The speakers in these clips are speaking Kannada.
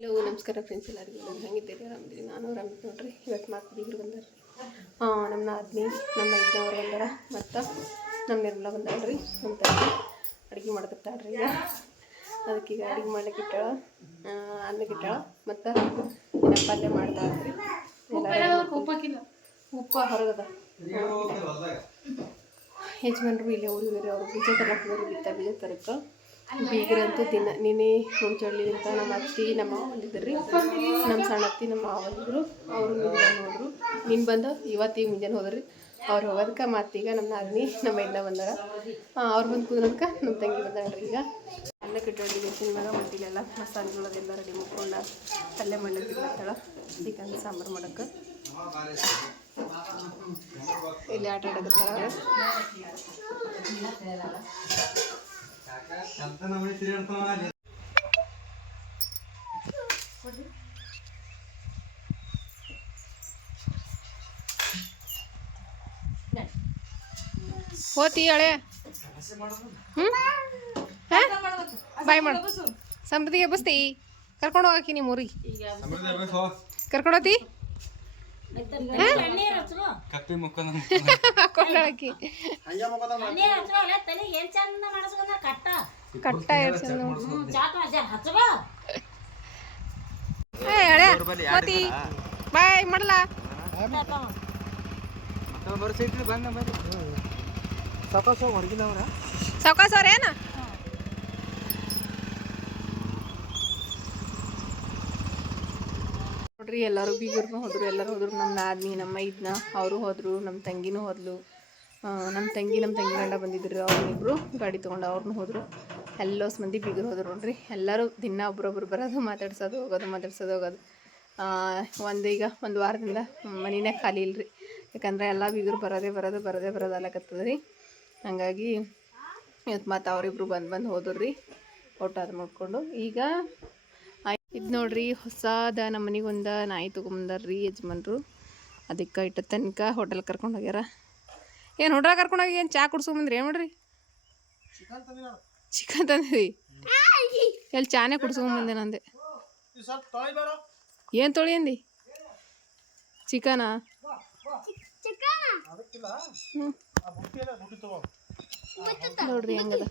ಹಲೋ ನಮಸ್ಕಾರ ಫ್ರೆಂಡ್ಸ್, ಎಲ್ಲರಿಗೂ ಹೆಂಗಿದ್ದೀರಿ? ಆರಾಮಿದ್ದೀರಿ? ನಾನು ಆರಾಮಿದ್ದು ನೋಡ್ರಿ. ಇವತ್ತು ಮಾತು ಬೀಗರು ಬಂದಾರ. ನಮ್ಮ ನಾದಿನಿ ನಮ್ಮ ಇದ್ದವ್ರು ಬಂದಾರ ಮತ್ತು ನಮ್ಮ ನಿರ್ಮಲ ಬಂದಾಳ್ರಿ. ನಮ್ಮ ತಂಗಿ ಅಡುಗೆ ಮಾಡಕತ್ತಾಳ್ರಿ. ಈಗ ಅದಕ್ಕೀಗ ಅಡುಗೆ ಮಾಡ್ಲಿಕ್ಕೆ ಇಟ್ಟಾಳ, ಅನ್ನಕ್ಕೆ ಇಟ್ಟಾಳ ಮತ್ತು ಪಲ್ಯ ಮಾಡ್ತಾಳ್ರಿ. ಉಪ್ಪ ಹೊರಗದ ಯಜಮಾನ್ರು ಇಲ್ಲೇ ಊರಿಗೆ ಅವರು ಬೀಜ ತರಕ್ಕೆ ಬೀಜ ತರಕ್ಕೆ ಬೀಗರಂತೂ ನಿನ್ನೆ ಮುಂಚಳ್ಳಿಂತ ನಮ್ಮ ಅತ್ತಿ ನಮ್ಮ ಮಾವ ಬಂದಿದ್ದರು. ನಮ್ಮ ಸಣ್ಣ ಅತ್ತಿ ನಮ್ಮ ಮಾವ ಬಂದಿದ್ರು. ಅವರು ಮುಂಜಾನೆ ಹೋದರು. ನೀನು ಬಂದು ಇವತ್ತಿಗೆ ಮುಂಜಾನೆ ಹೋದ್ರಿ. ಅವ್ರು ಹೋಗೋದಕ್ಕೆ ಮತ್ತೀಗ ನಮ್ಮ ನಾದಿನಿ ನಮ್ಮ ಎಲ್ಲ ಬಂದಾರ. ಅವ್ರು ಬಂದು ಕೂದ್ರದಕ್ಕೆ ನಮ್ಮ ತಂಗಿ ಬಂದಾಳ್ರಿ. ಈಗ ಅನ್ನಕ್ಕೆ ಇಟ್ಟು ಮೆಷಿನ್ ಮ್ಯಾಗ ಮಟ್ಟಿಲೆಲ್ಲ ಮಸಾಲೆಗಳದೆಲ್ಲ ರೆಡಿ ಮಾಡ್ಕೊಂಡು ಪಲ್ಯ ಮಾಡ್ಲಿಕ್ಕೆ ಇಡ್ಲತ್ತಾಳ. ಚಿಕನ್ ಸಾಂಬಾರು ಮಾಡೋಕ್ಕೆ ಇಲ್ಲಿ ಆಟ ಆಡಕತ್ತಾರ. ಹೋತಿ ಹಳೆ ಬಾಯ್ ಮಾಡು. ಸಮೃದ್ಧಿಗೆ ಎಬ್ಬಸ್ತಿ ಕರ್ಕೊಂಡು ಹೋಗಕ್ಕೆ ನಿಮ್ಮ ಊರಿಗೆ ಕರ್ಕೊಂಡು ಹೋತಿ ಕಟ್ಟ ಹೋತಿ ಬಾಯ್ ಮಾಡಲ್ಲ. ಸಾವ್ಕಾಸ ಅವ್ರ ಏನ ನೋಡ್ರಿ. ಎಲ್ಲರೂ ಬೀಗರ್ನು ಹೋದ್ರು, ಎಲ್ಲರೂ ಹೋದ್ರು. ನಮ್ಮ ನಾದಿನಿ ನಮ್ಮ ಇದನ್ನ ಅವರು ಹೋದ್ರು, ನಮ್ಮ ತಂಗಿನೂ ಹೋದ್ಲು. ನಮ್ಮ ತಂಗಿ ಗಂಡ ಬಂದಿದ್ರು. ಅವ್ರನ್ನಿಬ್ರು ಗಾಡಿ ತೊಗೊಂಡು ಅವ್ರನ್ನೂ ಹೋದರು. ಎಲ್ಲೋಸ್ ಮಂದಿ ಬೀಗರು ಹೋದ್ರು ನೋಡ್ರಿ. ಎಲ್ಲರೂ ದಿನ ಒಬ್ರೊಬ್ರು ಬರೋದು, ಮಾತಾಡ್ಸೋದು ಹೋಗೋದು. ಈಗ ಒಂದು ವಾರದಿಂದ ಮನೆಯೇ ಖಾಲಿ ಇಲ್ಲರಿ. ಯಾಕಂದ್ರೆ ಎಲ್ಲ ಬೀಗರು ಬರೋದು ಅಲ್ಲಕತ್ತದ ರೀ. ಹಾಗಾಗಿ ಇವತ್ತು ಮತ್ತು ಅವರಿಬ್ರು ಬಂದು ಹೋದ್ರು ರೀ. ಒಟ್ಟಾದ ನೋಡ್ಕೊಂಡು ಈಗ ಇದು ನೋಡ್ರಿ, ಹೊಸದ ನಮ್ಮ ಮನೆಗೆ ಒಂದು ನಾಯಿ ತೊಗೊಂಬಂದಾರ್ರಿ ಯಜಮಾನ್ರು. ಅದಕ್ಕೆ ಇಟ್ಟ ತನಕ ಹೋಟೆಲ್ ಕರ್ಕೊಂಡು ಹೋಗ್ಯಾರ. ಏನು ಹೋಟೆಲ್ ಕರ್ಕೊಂಡು ಹೋಗಿ ಏನು ಚಾ ಕುಡ್ಸ್ಕೊಂಬಂದ್ರಿ? ಏನು ಮಾಡ್ರಿ? ಚಿಕನ್ ತಂದ್ರಿ. ಎಲ್ಲಿ ಚಾನೇ ಕುಡ್ಸ್ಕೊಂಬಂದೆ ನಂದೆ. ಏನು ತೊಳಿ ಅಂದಿ? ಚಿಕನಾ? ನೋಡ್ರಿ ಹೆಂಗದ.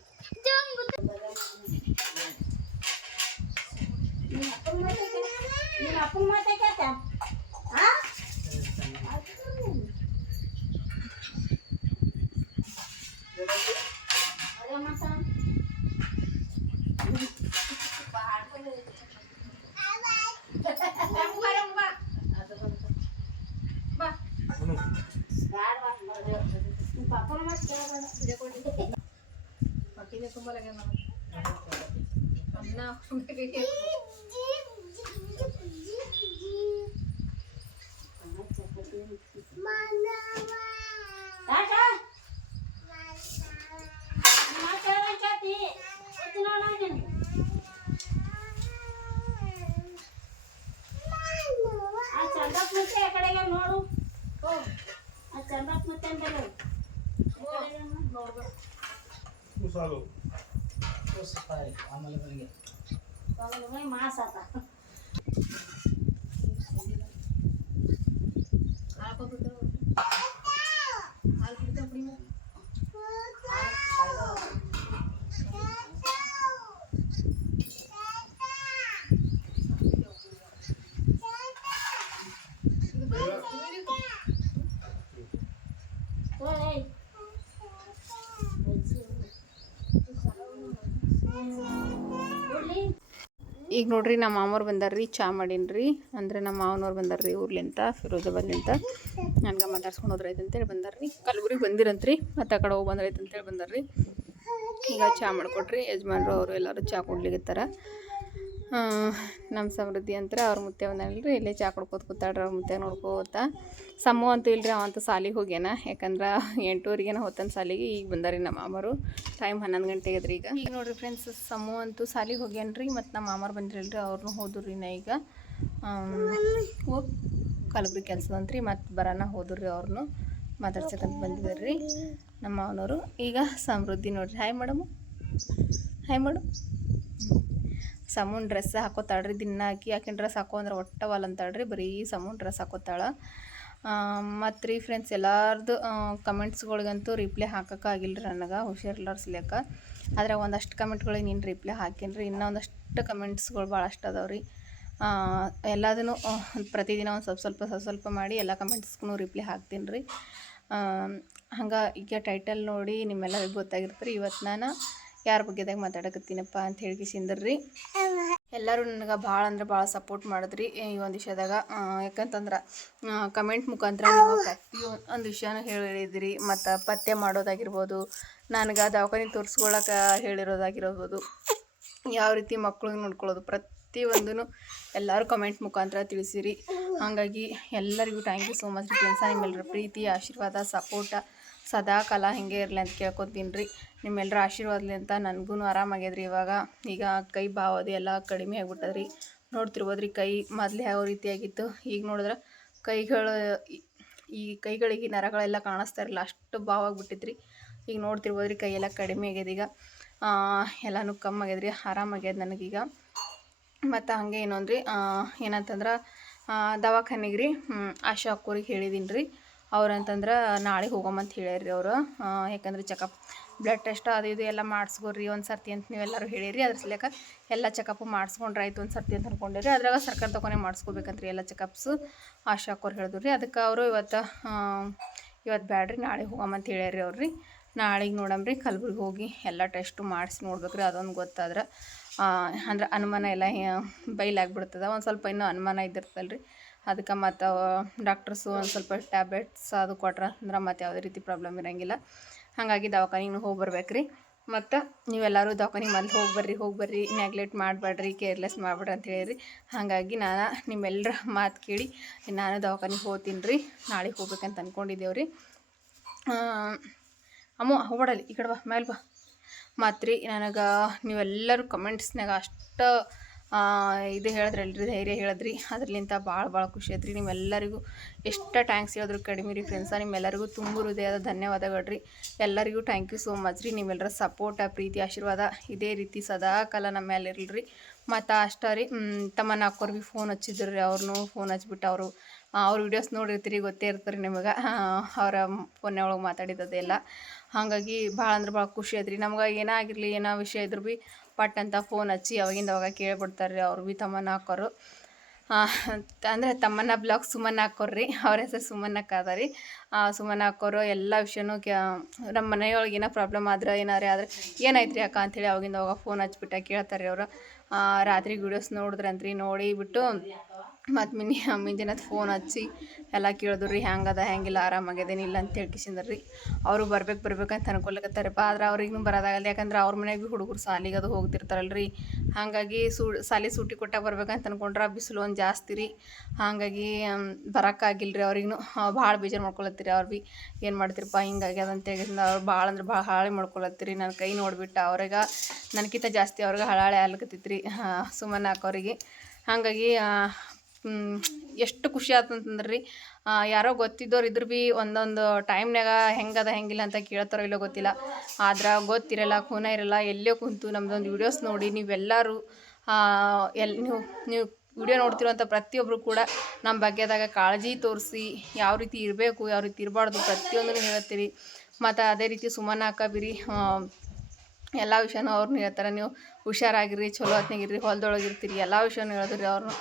ಈಗ ನೋಡ್ರಿ, ನಮ್ಮ ಮಾಮವ್ರು ಬಂದಾರ್ರಿ. ಚಾ ಮಾಡೀನ್ರಿ. ಅಂದರೆ ನಮ್ಮ ಮಾವನವ್ರು ಬಂದಾರ್ರಿ ಊರ್ಲಿಂತ, ಫಿರೋಜಾಬಾದ್ಲಿಂತ. ನನಗೆ ಮಾತಾಡ್ಸ್ಕೊಂಡು ಹೋದ್ರೈತೆ ಅಂತೇಳಿ ಬಂದಾರ್ರಿ. ಕಲಬುರ್ಗಿಗೆ ಬಂದಿರಂತ್ರಿ, ಮತ್ತು ಆ ಕಡೆ ಹೋಗಿ ಬಂದ್ರೈತೆ ಅಂತೇಳಿ ಬಂದಾರ್ರಿ. ಈಗ ಚಾ ಮಾಡಿಕೊಟ್ರಿ ಯಜಮಾನ್ರು. ಅವರು ಎಲ್ಲರೂ ಚಾ ಕೊಡ್ಲಿಕ್ಕತ್ತಾರ. ನಮ್ಮ ಸಮೃದ್ಧಿ ಅಂತಾರೆ ಅವ್ರ ಮುತ್ತೆ ಬಂದಲ್ರಿ. ಇಲ್ಲೇ ಚಾ ಕೊಡ್ಕೋತ ಕೂತಾಡ್ರಿ. ಅವ್ರ ಮುತ್ತೆ ನೋಡ್ಕೋತ. ಸಮ್ಮು ಅಂತೂ ಇಲ್ರಿ, ಅವಂತೂ ಸಾಲಿಗೆ ಹೋಗ್ಯಾನ. ಯಾಕಂದ್ರೆ 8:00 ಹೋಗ್ತಾನೆ ಸಾಲಿಗೆ. ಈಗ ಬಂದಾರಿ ನಮ್ಮ ಮಾಮರು. ಟೈಮ್ 11 ಗಂಟೆಗೆ ಅದ್ರಿ. ಈಗ ನೋಡಿರಿ ಫ್ರೆಂಡ್ಸ್, ಸಮ್ಮು ಅಂತೂ ಸಾಲಿಗೆ ಹೋಗ್ಯಾನ್ರಿ. ಮತ್ತು ನಮ್ಮ ಮಾಮರು ಬಂದಿರಲ್ರಿ, ಅವ್ರನ್ನೂ ಹೋದ್ರಿ. ಈಗ ಹೋಗಿ ಕಲಬುರ್ಗಿ ಕೆಲಸದಂತ್ರಿ. ಮತ್ತು ಬರೋಣ ಹೋದ್ರಿ. ಅವ್ರನ್ನೂ ಮಾತಾಡ್ಸಕ್ಕಂತ ಬಂದಿದ್ದಾರ್ರಿ ನಮ್ಮ ಮಾವನವರು. ಈಗ ಸಮೃದ್ಧಿ ನೋಡ್ರಿ. ಹಾಯ್ ಮೇಡಮು, ಹಾಯ್ ಮಾಡು. ಸಮೂನ್ ಡ್ರೆಸ್ ಹಾಕೋತಾಳ್ರಿ ದಿನ ಆಕಿನ ಡ್ರೆಸ್ ಹಾಕೋ ಅಂದ್ರೆ ಒಟ್ಟವಲ್ಲ ಅಂತಾಳ್ರಿ, ಬರೀ ಸಮೂನ್ ಡ್ರೆಸ್ ಹಾಕೋತಾಳೆ. ಮತ್ತು ರೀ ಫ್ರೆಂಡ್ಸ್, ಎಲ್ಲರದು ಕಮೆಂಟ್ಸ್ಗಳಿಗಂತೂ ರಿಪ್ಲೈ ಹಾಕೋಕ್ಕಾಗಿಲ್ಲ ರೀ ನನಗೆ, ಹುಷಾರಿಲ್ಲಾರ್ಸ್ಲಿಕ್ಕ. ಆದರೆ ಒಂದಷ್ಟು ಕಮೆಂಟ್ಗಳಿಗೆ ನೀನು ರಿಪ್ಲೈ ಹಾಕೀನಿ ರೀ, ಇನ್ನೂ ಒಂದಷ್ಟು ಕಮೆಂಟ್ಸ್ಗಳು ಭಾಳಷ್ಟು ಅದಾವೆ ರೀ. ಎಲ್ಲದನ್ನು ಪ್ರತಿದಿನ ಒಂದು ಸ್ವಲ್ಪ ಮಾಡಿ ಎಲ್ಲ ಕಮೆಂಟ್ಸ್ಗೂ ರಿಪ್ಲೈ ಹಾಕ್ತೀನಿ ರೀ. ಹಂಗೆ ಈಗ ಟೈಟಲ್ ನೋಡಿ ನಿಮ್ಮೆಲ್ಲರಿಗೂ ಗೊತ್ತಾಗಿರ್ತಾರೆ ಇವತ್ತು ನಾನು ಯಾರ ಬಗ್ಗೆದಾಗ ಮಾತಾಡಕತ್ತೀನಪ್ಪ ಅಂತ ಹೇಳ್ಕಿಸಿಂದ್ರಿ. ಎಲ್ಲರೂ ನನಗೆ ಭಾಳ ಅಂದ್ರೆ ಭಾಳ ಸಪೋರ್ಟ್ ಮಾಡಿದ್ರಿ ಈ ಒಂದು ವಿಷಯದಾಗ. ಯಾಕಂತಂದ್ರೆ ಕಮೆಂಟ್ ಮುಖಾಂತರ ನೀವು ಪ್ರತಿಯೊಂದು ವಿಷಯನೂ ಹೇಳಿದಿರಿ. ಮತ್ತು ಪಥ್ಯ ಮಾಡೋದಾಗಿರ್ಬೋದು, ನನಗೆ ದವಾಖಾನೆ ತೋರಿಸ್ಕೊಳಕ್ಕೆ ಹೇಳಿರೋದಾಗಿರ್ಬೋದು, ಯಾವ ರೀತಿ ಮಕ್ಳಿಗೆ ನೋಡ್ಕೊಳ್ಳೋದು, ಪ್ರತಿಯೊಂದೂ ಎಲ್ಲರೂ ಕಮೆಂಟ್ ಮುಖಾಂತರ ತಿಳಿಸಿರಿ. ಹಾಗಾಗಿ ಎಲ್ಲರಿಗೂ ಥ್ಯಾಂಕ್ ಯು ಸೋ ಮಚ್ ರೀ ಫ್ರೆಂಡ್ಸ. ನಿಮ್ಮೆಲ್ಲರ ಪ್ರೀತಿ, ಆಶೀರ್ವಾದ, ಸಪೋರ್ಟ ಸದಾ ಕಾಲ ಹಿಂಗೆ ಇರಲಿ ಅಂತ ಕೇಳ್ಕೊತೀನಿ ರೀ. ನಿಮ್ಮೆಲ್ಲರ ಆಶೀರ್ವಾದಲಿಂತ ನನಗೂ ಆರಾಮಾಗ್ಯದ್ರಿ. ಈಗ ಕೈ ಬಾವದು ಎಲ್ಲ ಕಡಿಮೆ ಆಗಿಬಿಟ್ಟದ್ರಿ. ನೋಡ್ತಿರ್ಬೋದ್ರಿ ಕೈ ಮೊದಲು ಯಾವ ರೀತಿಯಾಗಿತ್ತು, ಈಗ ನೋಡಿದ್ರೆ ಈ ಕೈಗಳಿಗೆ ನರಗಳೆಲ್ಲ ಕಾಣಿಸ್ತಾ ಇರಲಿಲ್ಲ, ಅಷ್ಟು ಬಾವಾಗಿಬಿಟ್ಟಿದ್ರಿ. ಈಗ ನೋಡ್ತಿರ್ಬೋದ್ರಿ ಕೈಯೆಲ್ಲ ಕಡಿಮೆ ಆಗ್ಯದ. ಈಗ ಎಲ್ಲನೂ ಕಮ್ಮಾಗ್ಯದ್ರಿ, ಆರಾಮಾಗ್ಯದ ನನಗೀಗ. ಮತ್ತು ಹಂಗೆ ಏನಂದ್ರಿ ಏನಂತಂದ್ರೆ ದವಾಖಾನೆಗೆ ರೀ ಆಶಾ ಅಕ್ಕೋರಿಗೆ ಹೇಳಿದೀನಿ ರೀ. ಅವ್ರಂತಂದ್ರೆ ನಾಳೆ ಹೋಗಮ್ಮಂತ ಹೇಳ್ಯಾರ್ರಿ ಅವರು. ಯಾಕಂದ್ರೆ ಚೆಕಪ್ ಬ್ಲಡ್ ಟೆಸ್ಟ್ ಅದು ಇದು ಎಲ್ಲ ಮಾಡಿಸ್ಕೊಡ್ರಿ ಒಂದು ಸರ್ತಿ ಅಂತ ನೀವೆಲ್ಲರೂ ಹೇಳಿರಿ. ಅದ್ರ ಸಲಕ ಎಲ್ಲ ಚೆಕಪ್ ಮಾಡಿಸ್ಕೊಂಡ್ರೆ ಆಯ್ತು ಒಂದು ಸರ್ತಿ ಅಂತ ಅಂದ್ಕೊಂಡಿರಿ. ಅದ್ರಾಗ ಸರ್ಕಾರ ತಗೊಂಡೇ ಮಾಡಿಸ್ಕೋಬೇಕಂತ್ರಿ ಎಲ್ಲ ಚೆಕಪ್ಸು ಆಶಾ ಅಕ್ಕೋರು ಹೇಳಿದ್ರು ರೀ. ಅದಕ್ಕೆ ಅವರು ಇವತ್ತು ಬ್ಯಾಡ್ರಿ ನಾಳೆ ಹೋಗಮ್ಮಂತ ಹೇಳ್ಯಾರ್ರಿ ಅವ್ರಿ. ನಾಳೆಗೆ ನೋಡಮ್ರಿ ಕಲ್ಬುರ್ಗಿ ಹೋಗಿ ಎಲ್ಲ ಟೆಸ್ಟು ಮಾಡಿಸಿ ನೋಡ್ಬೇಕ್ರಿ. ಅದೊಂದು ಗೊತ್ತಾದ್ರೆ ಅಂದ್ರೆ ಅನುಮಾನ ಎಲ್ಲ ಬೈಲಾಗ್ಬಿಡ್ತದೆ. ಒಂದು ಸ್ವಲ್ಪ ಇನ್ನೂ ಅನುಮಾನ ಇದ್ದಿರ್ತಲ್ಲ ರೀ. ಅದಕ್ಕೆ ಮತ್ತು ಡಾಕ್ಟರ್ಸು ಒಂದು ಸ್ವಲ್ಪ ಟ್ಯಾಬ್ಲೆಟ್ಸ್ ಅದು ಕೊಟ್ರೆ ಅಂದ್ರೆ ಮತ್ತು ಯಾವುದೇ ರೀತಿ ಪ್ರಾಬ್ಲಮ್ ಇರೋಂಗಿಲ್ಲ. ಹಾಗಾಗಿ ದವಾಖಾನೆಗೆ ಹೋಗಿ ಬರ್ಬೇಕ್ರಿ. ಮತ್ತು ನೀವೆಲ್ಲರೂ ದವಾಖಾನೆಗೆ ಮೊದಲು ಹೋಗಿ ಬರ್ರಿ, ನೆಗ್ಲೆಕ್ಟ್ ಮಾಡಬೇಡ್ರಿ, ಕೇರ್ಲೆಸ್ ಮಾಡಬೇಡ್ರಿ ಅಂತ ಹೇಳಿರಿ. ಹಾಗಾಗಿ ನಾನು ನಿಮ್ಮೆಲ್ಲರ ಮಾತು ಕೇಳಿ ನಾನು ದವಾಖಾನೆಗೆ ಹೋಗ್ತೀನಿ ರೀ. ನಾಳೆಗೆ ಹೋಗ್ಬೇಕಂತ ಅಂದ್ಕೊಂಡಿದ್ದೇವೆ ರೀ. ಅಮ್ಮ ಹೋಗ್ಬೇಡಲ್ಲಿ, ಈ ಕಡೆ ಬಾ, ಮೇಲೆ ಬಾ. ಮತ್ತು ರೀ ನನಗೆ ನೀವೆಲ್ಲರೂ ಕಮೆಂಟ್ಸ್ನಾಗ ಅಷ್ಟು ಇದು ಹೇಳಿದ್ರಲ್ರಿ, ಧೈರ್ಯ ಹೇಳಿದ್ರಿ. ಅದ್ರಲ್ಲಿಂತ ಭಾಳ ಖುಷಿ ಆಯ್ತು ರೀ. ನಿಮ್ಮೆಲ್ಲರಿಗೂ ಎಷ್ಟು ಟ್ಯಾಂಕ್ಸ್ ಹೇಳಿದ್ರು ಕಡಿಮೆ ರೀ ಫ್ರೆಂಡ್ಸ. ನಿಮ್ಮೆಲ್ಲರಿಗೂ ತುಂಬ ಹೃದಯದ ಧನ್ಯವಾದಗಳು ರೀ. ಎಲ್ಲರಿಗೂ ಥ್ಯಾಂಕ್ ಯು ಸೋ ಮಚ್ ರೀ. ನಿಮ್ಮೆಲ್ಲರ ಸಪೋರ್ಟ, ಪ್ರೀತಿ, ಆಶೀರ್ವಾದ ಇದೇ ರೀತಿ ಸದಾ ಕಾಲ ನಮ್ಮ ಮೇಲೆ ಇರಲಿ ರೀ. ಮತ್ತು ಅಷ್ಟೇ ರೀ, ತಮ್ಮನ್ನ ಅಕ್ಕೋರು ಭೀ ಫೋನ್ ಹಚ್ಚಿದ್ರು ರೀ. ಅವ್ರನ್ನೂ ಫೋನ್ ಹಚ್ಬಿಟ್ಟು ಅವ್ರ ವೀಡಿಯೋಸ್ ನೋಡಿರ್ತೀರಿ, ಗೊತ್ತೇ ಇರ್ತಾರೆ ನಿಮಗೆ. ಅವರ ಫೋನ್ಯಾಗ ಒಳಗೆ ಮಾತಾಡಿದ್ದೆಲ್ಲ. ಹಾಗಾಗಿ ಭಾಳ ಅಂದ್ರೆ ಭಾಳ ಖುಷಿ ಆಯ್ತು ರೀ. ನಮ್ಗೆ ಏನಾಗಿರಲಿ, ಏನೋ ವಿಷಯ ಇದ್ರು ಭೀ ಪಟ್ ಅಂತ ಫೋನ್ ಹಚ್ಚಿ ಅವಾಗ ಕೇಳ್ಬಿಡ್ತಾರೆ ರೀ. ಅವ್ರು ಭೀ ತಮ್ಮನ್ನ ಹಾಕೋರು ಅಂದರೆ ತಮ್ಮನ್ನ ಬ್ಲಾಗ್ ಸುಮನ್ನ ಹಾಕೋರು ರೀ. ಅವ್ರ ಹೆಸರು ಸುಮನ್ನಕ್ಕ ಅದ ರೀ. ಸುಮನ್ನ ಹಾಕೋರು ಎಲ್ಲ ವಿಷಯನೂ ನಮ್ಮ ಮನೆಯೊಳಗೆ ಏನೋ ಪ್ರಾಬ್ಲಮ್ ಆದ್ರೆ ಆದರೆ ಏನಾಯ್ತು ರೀ ಅಕ್ಕ ಅಂಥೇಳಿ ಅವಾಗ ಫೋನ್ ಹಚ್ಬಿಟ್ಟು ಕೇಳ್ತಾರೆ ರೀ ಅವರು. ರಾತ್ರಿ ವೀಡಿಯೋಸ್ ನೋಡಿದ್ರಂತ್ರಿ. ನೋಡಿಬಿಟ್ಟು ಮತ್ತು ಮುಂಜಾನೆ ಫೋನ್ ಹಚ್ಚಿ ಎಲ್ಲ ಕೇಳಿದ್ರು ರೀ, ಹೆಂಗದ ಹೆಂಗಿಲ್ಲ, ಆರಾಮಾಗ್ಯದೇನಿಲ್ಲ ಅಂತ ಹೇಳ್ಕಿಸಿಂದ್ರಿ. ಅವರು ಬರ್ಬೇಕಂತ ಅನ್ಕೊಳಕತ್ತಾರಪ್ಪ. ಆದ್ರೆ ಅವ್ರಿಗೂ ಬರೋದಾಗಲ್ಲ. ಯಾಕಂದ್ರೆ ಅವ್ರ ಮನೆಗೆ ಭೀ ಹುಡುಗರು ಸಾಲಿಗೆ ಅದು ಹೋಗ್ತಿರ್ತಾರಲ್ರಿ. ಹಾಗಾಗಿ ಸಾಲಿ ಸೂಟಿ ಕೊಟ್ಟಾಗ ಬರ್ಬೇಕಂತ ಅನ್ಕೊಂಡ್ರೆ ಬಿಸಿಲು ಒಂದು ಜಾಸ್ತಿ ರೀ. ಹಾಗಾಗಿ ಬರೋಕ್ಕಾಗಿಲ್ಲ ರೀ. ಅವ್ರಿಗೂ ಭಾಳ ಬೇಜಾರು ಮಾಡ್ಕೊಳತ್ತೀರಿ. ಅವ್ರು ಭೀ ಏನು ಮಾಡ್ತಿರಪ್ಪ ಹಿಂಗಾಗ್ಯದ ಅಂತೇಳಿ ಅವ್ರು ಭಾಳ ಅಂದ್ರೆ ಭಾಳ ಹಾಳೆ ಮಾಡ್ಕೊಳತ್ತೀರಿ. ನನ್ನ ಕೈ ನೋಡಿಬಿಟ್ಟು ಅವ್ರಿಗೆ ನನಗಿಂತ ಜಾಸ್ತಿ ಅವ್ರಿಗೆ ಹಳಾಳೆ ಆಗ್ಲಕತ್ತಿತ್ತು ರೀ ಸುಮನ್ನ ಹಾಕೋರಿಗೆ. ಹಾಗಾಗಿ ಎಷ್ಟು ಖುಷಿ ಆಯ್ತಂತಂದ್ರೆ ರೀ, ಯಾರೋ ಗೊತ್ತಿದ್ದವ್ರು ಇದ್ರು ಭೀ ಒಂದೊಂದು ಟೈಮ್ನಾಗ ಹೆಂಗದ ಹೆಂಗಿಲ್ಲ ಅಂತ ಕೇಳ್ತಾರೋ ಇಲ್ಲೋ ಗೊತ್ತಿಲ್ಲ. ಆದ್ರೆ ಗೊತ್ತಿರಲ್ಲ, ಖೂನ ಇರಲ್ಲ, ಎಲ್ಲೇ ಕುಂತು ನಮ್ಮದೊಂದು ವೀಡಿಯೋಸ್ ನೋಡಿ ನೀವೆಲ್ಲರೂ ನೀವು ವಿಡಿಯೋ ನೋಡ್ತಿರೋಂಥ ಪ್ರತಿಯೊಬ್ಬರು ಕೂಡ ನಮ್ಮ ಬಗ್ಗೆದಾಗ ಕಾಳಜಿ ತೋರಿಸಿ ಯಾವ ರೀತಿ ಇರಬೇಕು, ಯಾವ ರೀತಿ ಇರಬಾರ್ದು ಪ್ರತಿಯೊಂದನ್ನು ಹೇಳ್ತೀರಿ. ಮತ್ತು ಅದೇ ರೀತಿ ಸುಮನ್ನ ಅಕ್ಕ ಬಿರಿ ಎಲ್ಲ ವಿಷಯನೂ ಅವ್ರನ್ನೂ ಹೇಳ್ತಾರೆ. ನೀವು ಹುಷಾರಾಗಿರ್ರಿ, ಚಲೋ ಹೊತ್ನಾಗಿರ್ರಿ, ಹೊಲದೊಳಗಿರ್ತೀರಿ, ಎಲ್ಲ ವಿಷಯನೂ ಹೇಳಿದ್ರಿ ಅವ್ರನ್ನೂ.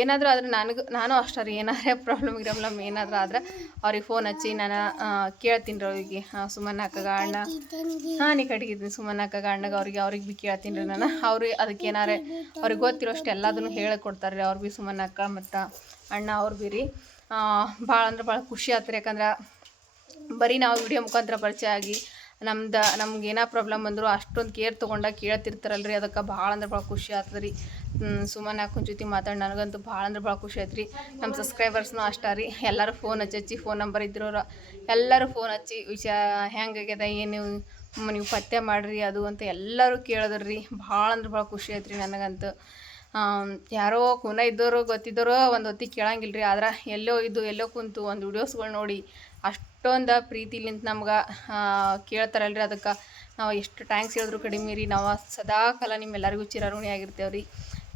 ಏನಾದರೂ ಆದರೆ ನಾನು ಅಷ್ಟೇ ರೀ, ಏನಾರೇ ಪ್ರಾಬ್ಲಮ್ ಏನಾದರೂ ಆದ್ರೆ ಅವ್ರಿಗೆ ಫೋನ್ ಹಚ್ಚಿ ನಾನು ಕೇಳ್ತೀನಿ ರೀ. ಅವರಿಗೆ ಸುಮನ್ನ ಅಕ್ಕಗ ಅಣ್ಣ ನೀ ಕಟ್ಟಿಗಿದ್ದೀನಿ ಸುಮನ್ನ ಅಕ್ಕಗ ಅಣ್ಣಗೆ ಅವ್ರಿಗೆ ಭೀ ಕೇಳ್ತೀನಿ ರೀ ನಾನು. ಅವ್ರಿಗೆ ಅದಕ್ಕೆ ಏನಾರೇ ಅವ್ರಿಗೆ ಗೊತ್ತಿರೋಷ್ಟು ಎಲ್ಲದನ್ನು ಹೇಳಿಕೊಡ್ತಾರೆ ರೀ. ಅವ್ರು ಭೀ ಸುಮನ್ನ ಅಕ್ಕ ಮತ್ತು ಅಣ್ಣ ಅವ್ರು ಭೀ ರೀ. ಭಾಳ ಅಂದ್ರೆ ಭಾಳ ಖುಷಿ ಆಯ್ತು ರೀ. ಯಾಕಂದ್ರೆ ಬರೀ ನಾವು ವಿಡಿಯೋ ಮುಖಾಂತರ ಪರಿಚಯ ಆಗಿ ನಮ್ಗೆ ಏನೋ ಪ್ರಾಬ್ಲಮ್ ಬಂದರೂ ಅಷ್ಟೊಂದು ಕೇರ್ ತೊಗೊಂಡಾಗ ಕೇಳ್ತಿರ್ತಾರಲ್ರಿ. ಅದಕ್ಕೆ ಭಾಳ ಅಂದ್ರೆ ಭಾಳ ಖುಷಿ ಆಗ್ತದೆ ರೀ. ಸುಮನ್ನ ಅಕ್ಕನ ಜೊತೆ ಮಾತಾಡಿ ನನಗಂತೂ ಭಾಳ ಅಂದ್ರೆ ಭಾಳ ಖುಷಿ ಆಯ್ತು ರೀ. ನಮ್ಮ ಸಬ್ಸ್ಕ್ರೈಬರ್ಸ್ನೂ ಅಷ್ಟೇ ರೀ. ಎಲ್ಲರೂ ಫೋನ್ ಹಚ್ಚಿ ಫೋನ್ ನಂಬರ್ ಇದ್ರೋರು ಎಲ್ಲರೂ ಫೋನ್ ಹಚ್ಚಿ ವಿಷಯ ಹೆಂಗಾಗ್ಯದ, ಏನು ನೀವು ಪತ್ತೆ ಮಾಡಿರಿ ಅದು ಅಂತ ಎಲ್ಲರೂ ಕೇಳಿದ್ರು ರೀ. ಭಾಳ ಅಂದ್ರೆ ಭಾಳ ಖುಷಿ ಆಯ್ತು ರೀ ನನಗಂತೂ. ಯಾರೋ ಖೂನ ಇದ್ದವರು ಗೊತ್ತಿದ್ದವರು ಒಂದು ಹೊತ್ತಿಗೆ ಕೇಳಂಗಿಲ್ಲ ರೀ. ಆದ್ರೆ ಎಲ್ಲೋ ಕುಂತು ಒಂದು ವೀಡಿಯೋಸ್ಗಳು ನೋಡಿ ಅಷ್ಟೊಂದು ಪ್ರೀತಿಲಿಂತ ನಮ್ಗೆ ಕೇಳ್ತಾರಲ್ರಿ. ಅದಕ್ಕೆ ನಾವು ಎಷ್ಟು ಟ್ಯಾಂಕ್ಸ್ ಹೇಳಿದ್ರು ಕಡಿಮೆ ರೀ. ನಾವು ಸದಾ ಕಾಲ ನಿಮ್ಮೆಲ್ಲರಿಗೂ ಚಿರಋಣಿ ಆಗಿರ್ತೇವೆ ರೀ.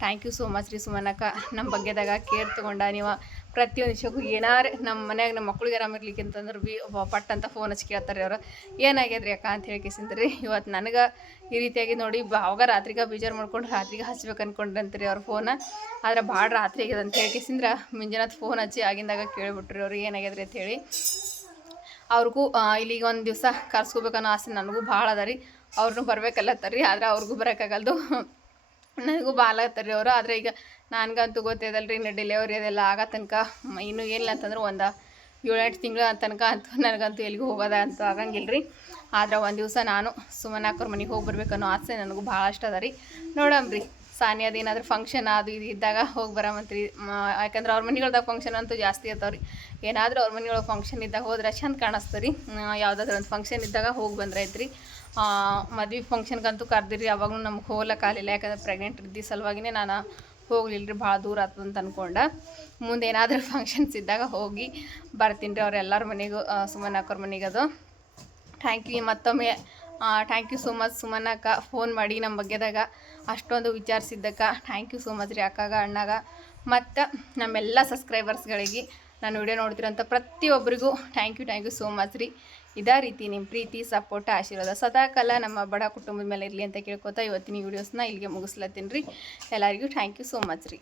ಥ್ಯಾಂಕ್ ಯು ಸೋ ಮಚ್ ರೀ ಸುಮನಕ್ಕ. ನಮ್ಮ ಬಗ್ಗೆದಾಗ ಕೇರ್ ತೊಗೊಂಡ ನೀವು ಪ್ರತಿಯೊಂದು ವಿಷಯಕ್ಕೂ ಏನಾರು ನಮ್ಮ ಮನ್ಯಾಗ ನಮ್ಮ ಮಕ್ಳಿಗೆ ಆರಾಮಿರ್ಲಿಕ್ಕೆ ಅಂತಂದ್ರೆ ಭೀ ಪಟ್ ಅಂತ ಫೋನ್ ಹಚ್ಚಿ ಕೇಳ್ತಾರೆ ಅವರು, ಏನಾಗ್ಯದ್ರಿ ಅಕ್ಕ ಅಂತ ಹೇಳ್ಕೇಸಿಂದ್ರಿ. ಇವತ್ತು ನನಗೆ ಈ ರೀತಿಯಾಗಿ ನೋಡಿ ಅವಾಗ ರಾತ್ರಿಗೆ ಬೇಜಾರು ಮಾಡ್ಕೊಂಡು ರಾತ್ರಿಗೆ ಹಚ್ಬೇಕು ಅಂದ್ಕೊಂಡ್ರಂತ್ರಿ ಅವ್ರ ಫೋನ. ಆದ್ರೆ ಭಾಳ ರಾತ್ರಿ ಆಗ್ಯದ ಅಂತ ಹೇಳ್ಕೇಸಿಂದ್ರೆ ಮುಂಜಾನೆ ಫೋನ್ ಹಚ್ಚಿ ಆಗಿಂದಾಗ ಕೇಳಿಬಿಟ್ರಿ ಅವ್ರು ಏನಾಗ್ಯದ್ರಿ ಅಂತ ಹೇಳಿ. ಅವ್ರಿಗೂ ಇಲ್ಲಿಗೆ ಒಂದು ದಿವಸ ಕರ್ಸ್ಕೋಬೇಕನ್ನೋ ಆಸೆ ನನಗೂ ಭಾಳ ಅದ ರೀ. ಅವ್ರನ್ನೂ ಬರ್ಬೇಕಲ್ಲತ್ತಾರ ರೀ. ಆದ್ರೆ ಅವ್ರಿಗೂ ಬರೋಕ್ಕಾಗಲ್ದು, ನನಗೂ ಭಾಳ ಆಗ್ತಾರೆ ರೀ ಅವರು. ಆದರೆ ಈಗ ನನಗಂತೂ ಗೊತ್ತಿದಲ್ಲ ರೀ, ಇನ್ನು ಡೆಲಿವರಿ ಅದೆಲ್ಲ ಆಗೋ ತನಕ ಇನ್ನೂ ಏನಿಲ್ಲ ಅಂತಂದ್ರೆ ಒಂದು 7-8 ತಿಂಗಳ ತನಕ ಅಂತೂ ನನಗಂತೂ ಎಲ್ಲಿಗೂ ಹೋಗೋದ ಅಂತೂ ಆಗಂಗಿಲ್ಲ ರೀ. ಆದ್ರೆ ಒಂದು ದಿವಸ ನಾನು ಸುಮನಕ್ಕವ್ರ ಮನೆಗೆ ಹೋಗಿ ಬರ್ಬೇಕನ್ನೋ ಆಸೆ ನನಗೂ ಭಾಳ ಅಷ್ಟ ಅದ ರೀ. ನೋಡಮ್ರಿ ಸಾನಿಯಾದ ಏನಾದರೂ ಫಂಕ್ಷನ್ ಅದು ಇದು ಇದ್ದಾಗ ಹೋಗಿ ಬರಮಂತ್ರಿ. ಯಾಕಂದ್ರೆ ಅವ್ರ ಮನೆಗಳ್ದಾಗ ಫಂಕ್ಷನ್ ಅಂತೂ ಜಾಸ್ತಿ ಇರ್ತಾವೆ ರೀ. ಏನಾದರೂ ಅವ್ರ ಮನೆಯೊಳಗೆ ಫಂಕ್ಷನ್ ಇದ್ದಾಗ ಹೋದ್ರೆ ಚಂದ ಕಾಣಿಸ್ತಾರೆ ರೀ. ಯಾವುದಾದ್ರೂ ಒಂದು ಫಂಕ್ಷನ್ ಇದ್ದಾಗ ಹೋಗಿ ಬಂದ್ರೆ ಐತ್ರಿ. ಮದುವೆ ಫಂಕ್ಷನ್ಗಂತೂ ಕರ್ದಿರಿ, ಅವಾಗೂ ನಮ್ಗೆ ಹೋಗ್ಲಿಕ್ಕಾಗಲಿಲ್ಲ. ಯಾಕಂದ್ರೆ ಪ್ರೆಗ್ನೆಂಟ್ ಇದ್ದ ಸಲುವಾಗಿನೇ ನಾನು ಹೋಗ್ಲಿಲ್ಲ ರೀ. ಭಾಳ ದೂರ ಆಗ್ತದೆ ಅಂತ ಅಂದ್ಕೊಂಡೆ. ಮುಂದೆ ಏನಾದರೂ ಫಂಕ್ಷನ್ಸ್ ಇದ್ದಾಗ ಹೋಗಿ ಬರ್ತೀನಿ ರೀ ಅವ್ರೆಲ್ಲರ ಮನೆಗೂ, ಸುಮನಕ್ಕವ್ರ ಮನೆಗೆ. ಅದು ಥ್ಯಾಂಕ್ ಯು ಮತ್ತೊಮ್ಮೆ. ಥ್ಯಾಂಕ್ ಯು ಸೋ ಮಚ್ ಸುಮನಕ್ಕ, ಫೋನ್ ಮಾಡಿ ನಮ್ಮ ಬಗ್ಗೆದಾಗ ಅಷ್ಟೊಂದು ವಿಚಾರಿಸಿದ್ದಕ್ಕೆ ಥ್ಯಾಂಕ್ ಯು ಸೋ ಮಚ್ ರೀ ಅಕ್ಕಾಗ, ಅಣ್ಣಾಗ, ಮತ್ತು ನಮ್ಮೆಲ್ಲ ಸಬ್ಸ್ಕ್ರೈಬರ್ಸ್ಗಳಿಗೆ, ನಾನು ವಿಡಿಯೋ ನೋಡ್ತಿರೋಂಥ ಪ್ರತಿಯೊಬ್ಬರಿಗೂ ಥ್ಯಾಂಕ್ ಯು ಸೋ ಮಚ್ ರೀ. ಇದೇ ರೀತಿ ನಿಮ್ಮ ಪ್ರೀತಿ, ಸಪೋರ್ಟ್, ಆಶೀರ್ವಾದ ಸದಾಕಾಲ ನಮ್ಮ ಬಡ ಕುಟುಂಬದ ಮೇಲೆ ಇರಲಿ ಅಂತ ಕೇಳ್ಕೊತಾ ಇವತ್ತಿನ ವೀಡಿಯೋಸ್ನ ಇಲ್ಲಿಗೆ ಮುಗಿಸ್ಲತ್ತೀನಿ ರೀ. ಎಲ್ಲರಿಗೂ ಥ್ಯಾಂಕ್ ಯು ಸೋ ಮಚ್ ರೀ.